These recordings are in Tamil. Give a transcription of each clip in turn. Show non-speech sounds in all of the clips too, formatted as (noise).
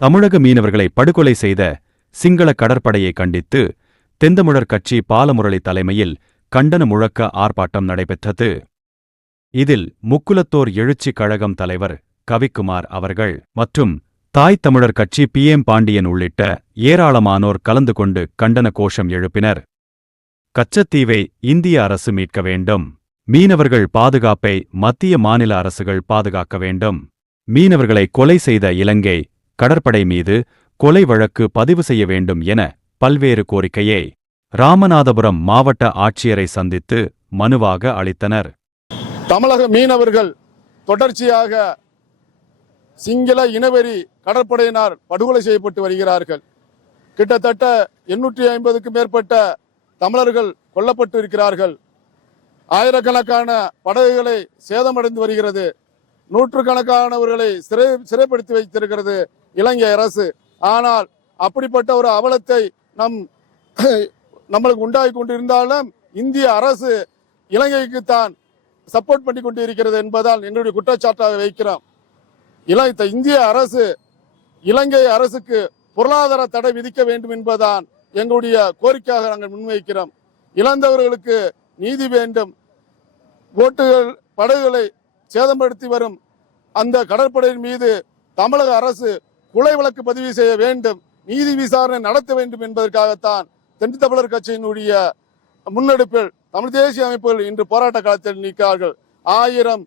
தமிழக மீனவர்களை படுகொலை செய்த சிங்கள கடற்படையை கண்டித்து தெந்தமிழர் கட்சி பாலமுரளி தலைமையில் கண்டன முழக்க ஆர்ப்பாட்டம் நடைபெற்றது. இதில் முக்குலத்தோர் எழுச்சிக் கழகம் தலைவர் கவிக்குமார் அவர்கள் மற்றும் தாய் தமிழர் கட்சி பி. எம். பாண்டியன் உள்ளிட்ட ஏராளமானோர் கலந்து கொண்டு கண்டன கோஷம் எழுப்பினர். கச்சத்தீவை இந்திய அரசு மீட்க வேண்டும். மீனவர்கள் பாதுகாப்பை மத்திய மாநில அரசுகள் பாதுகாக்க வேண்டும். மீனவர்களை கொலை செய்த இலங்கை கடற்படை மீது கொலை வழக்கு பதிவு செய்ய வேண்டும் என பல்வேறு கோரிக்கையை ராமநாதபுரம் மாவட்ட ஆட்சியரை சந்தித்து மனுவாக அளித்தனர். தமிழக மீனவர்கள் தொடர்ச்சியாக சிங்கள இனவெறி கடற்படையினர் படுகொலை செய்யப்பட்டு வருகிறார்கள். கிட்டத்தட்ட எண்ணூற்றி ஐம்பதுக்கும் மேற்பட்ட தமிழர்கள் கொல்லப்பட்டு இருக்கிறார்கள். ஆயிரக்கணக்கான படகுகளை சேதமடைந்து வருகிறது. நூற்றுக்கணக்கானவர்களை சிறை சிறைப்படுத்தி வைத்திருக்கிறது. இலங்கை அரசு. ஆனால் அப்படிப்பட்ட ஒரு அவலத்தை நம் (clears throat) நம்மளுக்கு உண்டாகி கொண்டிருந்தாலும் இந்திய அரசு இலங்கைக்கு தான் சப்போர்ட் பண்ணி கொண்டு இருக்கிறது என்பதால் எங்களுடைய குற்றச்சாட்டாக வைக்கிறோம். இலங்கை இந்திய அரசு இலங்கை அரசுக்கு பொருளாதார தடை விதிக்க வேண்டும் என்பதுதான் எங்களுடைய கோரிக்கையாக நாங்கள் முன்வைக்கிறோம். இழந்தவர்களுக்கு நீதி வேண்டும். போட்டுகள் படகுகளை சேதப்படுத்தி வரும் அந்த கடற்படையின் மீது தமிழக அரசு கொலை வழக்கு பதிவு செய்ய வேண்டும் நீதி விசாரணை நடத்த வேண்டும் என்பதற்காகத்தான் தென் தமிழர் கட்சியினுடைய முன்னெடுப்பில் தமிழ் தேசிய அமைப்புகள் இன்று போராட்ட காலத்தில் நிற்கிறார்கள். ஆயிரம்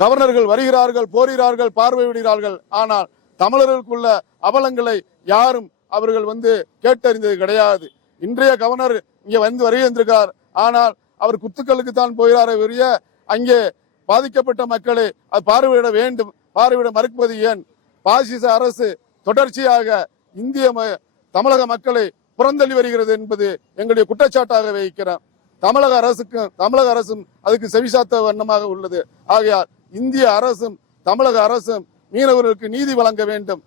கவர்னர்கள் வருகிறார்கள் போகிறார்கள் பார்வையிடுகிறார்கள் ஆனால் தமிழர்களுக்குள்ள அவலங்களை யாரும் அவர்கள் வந்து கேட்டறிந்தது கிடையாது. இன்றைய கவர்னர் இங்கே வந்து வருகின்றிருக்கிறார் ஆனால் அவர் குத்துக்களுக்கு தான் போகிறாரே ஒழிய அங்கே பாதிக்கப்பட்ட மக்களை அது பார்வையிட வேண்டும் பார்வையிட மறுப்பது ஏன்? பாசிச அரசு தொடர்ச்சியாக இந்திய ம- தமிழக மக்களை புறந்தள்ளி வருகிறது என்பது எங்களுடைய குற்றச்சாட்டாக வைக்கிறோம் தமிழக அரசுக்கும் தமிழக அரசும் அதுக்கு செவிசாத்த வண்ணமாக உள்ளது. ஆகையால் இந்திய அரசும் தமிழக அரசும் மீனவர்களுக்கு நீதி வழங்க வேண்டும்.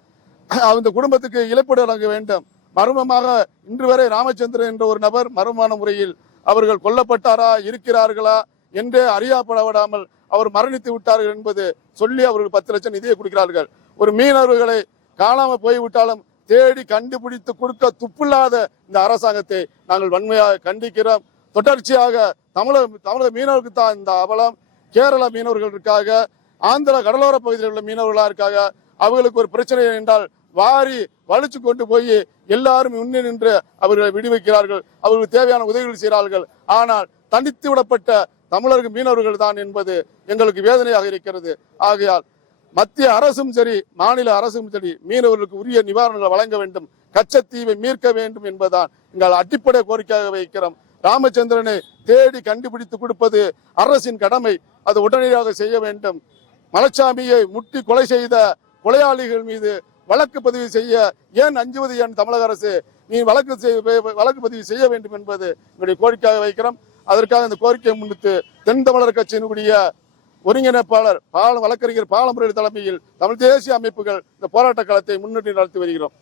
அந்த குடும்பத்துக்கு இழப்பீடு வழங்க வேண்டும். மர்மமாக இன்று வரை ராமச்சந்திரன் என்ற ஒரு நபர் மர்மமான முறையில் அவர்கள் கொல்லப்பட்டாரா இருக்கிறார்களா என்றே அறியாப்பட விடாமல் அவர் மரணித்து விட்டார்கள் என்பது சொல்லி அவர்கள் பத்து லட்சம் நிதியை கொடுக்கிறார்கள். ஒரு மீனவர்களை காணாமல் போய்விட்டாலும் தேடி கண்டுபிடித்து கொடுக்க துப்பில்லாத இந்த அரசாங்கத்தை நாங்கள் வன்மையாக கண்டிக்கிறோம். தொடர்ச்சியாக தமிழக தமிழக மீனவர்களுக்கு தான் இந்த அவலம் கேரள மீனவர்கள் இருக்காக கடலோர பகுதியில் உள்ள மீனவர்களாக இருக்காங்க அவர்களுக்கு ஒரு பிரச்சனை என்றால் வாரி வலிச்சு கொண்டு போய் எல்லாரும் முன்னே நின்று அவர்களை விடுவிக்கிறார்கள். அவர்களுக்கு தேவையான உதவிகள் செய்கிறார்கள். ஆனால் தனித்து விடப்பட்ட தமிழர்கள் மீனவர்கள் தான் என்பது எங்களுக்கு வேதனையாக இருக்கிறது. ஆகையால் மத்திய அரசும் சரி மாநில அரசும் சரி மீனவர்களுக்கு உரிய நிவாரணங்களை வழங்க வேண்டும் கச்சத்தீவை மீட்க வேண்டும் என்பதுதான் எங்கள் அடிப்படை கோரிக்கையாக வைக்கிறோம். ராமச்சந்திரனை தேடி கண்டுபிடித்து கொடுப்பது அரசின் கடமை. அது உடனடியாக செய்ய வேண்டும். மலைச்சாமியை முட்டி கொலை செய்த கொலையாளிகள் மீது வழக்கு பதிவு செய்ய ஏன் அஞ்சுவது ஏன் தமிழக அரசு? நீ வழக்கு வழக்கு பதிவு செய்ய வேண்டும் என்பது என்னுடைய கோரிக்கையாக வைக்கிறோம். அதற்காக இந்த கோரிக்கையை முன்னிட்டு தென் தமிழர் கட்சியினுடைய ஒருங்கிணைப்பாளர் பால வழக்கறிஞர் பாலமுறை தலைமையில் தமிழ் தேசிய அமைப்புகள் இந்த போராட்ட காலத்தை முன்னிட்டு நடத்தி வருகிறோம்